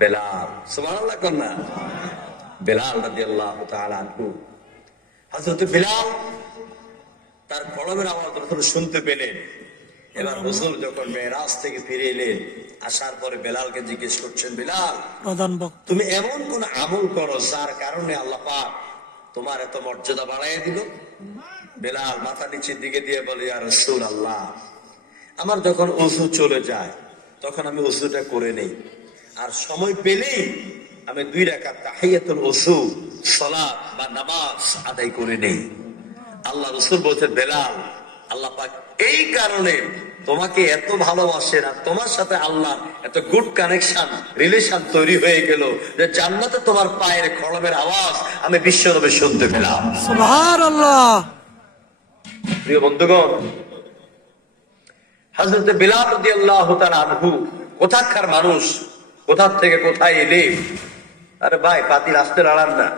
বেলাল, সুবহানাল্লাহ কন্যা। বেলাল রাদিয়াল্লাহু তাআলা আনহু, হযরত বেলাল তার কলমের আওয়াজ রাসূল শুনতে পেলেন। এবার হুজুর যখন মেরাজ থেকে ফিরে এলেন, আসার পরে বেলালকে জিজ্ঞেস করছেন, বেলাল তুমি এমন কোন আমল করো যার কারণে আল্লাহ পাক তোমার এত মর্যাদা বাড়াইয়া দিল? বেলাল মাথা নিচের দিকে দিয়ে বলে, ইয়া রাসূলুল্লাহ, আমার যখন ওযু চলে যায় তখন আমি ওযুটা করে নেই, আর সময় পেলেই আমি 2 রাকাত তাহিয়াতুল ওযু সালাত বা নামাজ আদায় করে নেই। আল্লাহ রাসূল বলছেন, বেলাল আল্লাহ পাক এই কারণে তোমাকে এত ভালোবাসেন আর তোমার সাথে আল্লাহ এত গুড কানেকশন রিলেশন তৈরি হয়ে গেল যে জান্নাতে তোমার পায়ের খড়মের আওয়াজ আমি বিশ্বনবী শুনতে পেলাম। সুবহানাল্লাহ। প্রিয় বন্ধুগণ, হযরত বেলাল রাদিয়াল্লাহু তাআলা আনহু কোথাকার মানুষ, কোথা থেকে কোথায় এলে? আরে ভাই পাতি রাস্তায় লড়ান না,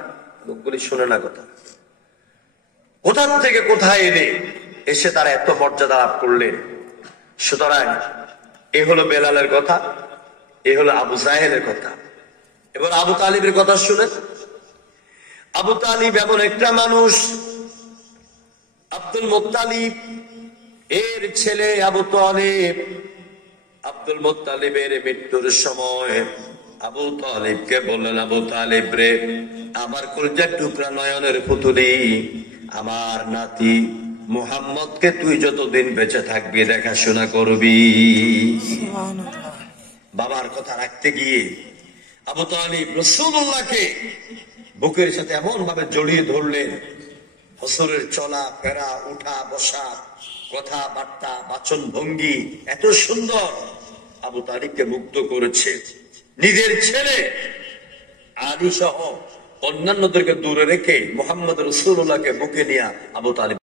লোকগুলি শুনে না কথা। কোথা থেকে কোথায় এলে এসে তারা এত মর্যাদা লাভ করলেন। সুতরাং এ হলো বেলালের কথা, এ হলো আবু জাহেলের কথা। এবার আবু তালিবের কথা শুনেন। আবু তালিব এমন একটা মানুষ, আব্দুল মুত্তালিব এর ছেলে আবু তালিব। আব্দুল মুত্তালিবের মৃত্যুর সময় আবু তালিবকে বললেন, আবু তালিব রে, আমার কলিজার টুকরা নয়নের পুতুলি, আমার নাতি মুহাম্মদকে তুই যতদিন বেঁচে থাকবি দেখাশোনা করবি। বাবার কথা রাখতে গিয়ে আবু তালিব রাসূলুল্লাহকে বুকের সাথে এমন ভাবে জড়িয়ে ধরলেন, হুজুরের চলা ফেরা, উঠা বসা, কথাবার্তা, বাচন ভঙ্গি এত সুন্দর আবু তালিবকে মুগ্ধ করেছে। নিজের ছেলে আলী সহ অন্যান্যদেরকে দূরে রেখে মুহাম্মদ রাসূলুল্লাহকে বুকে নিয়ে আবু তালিব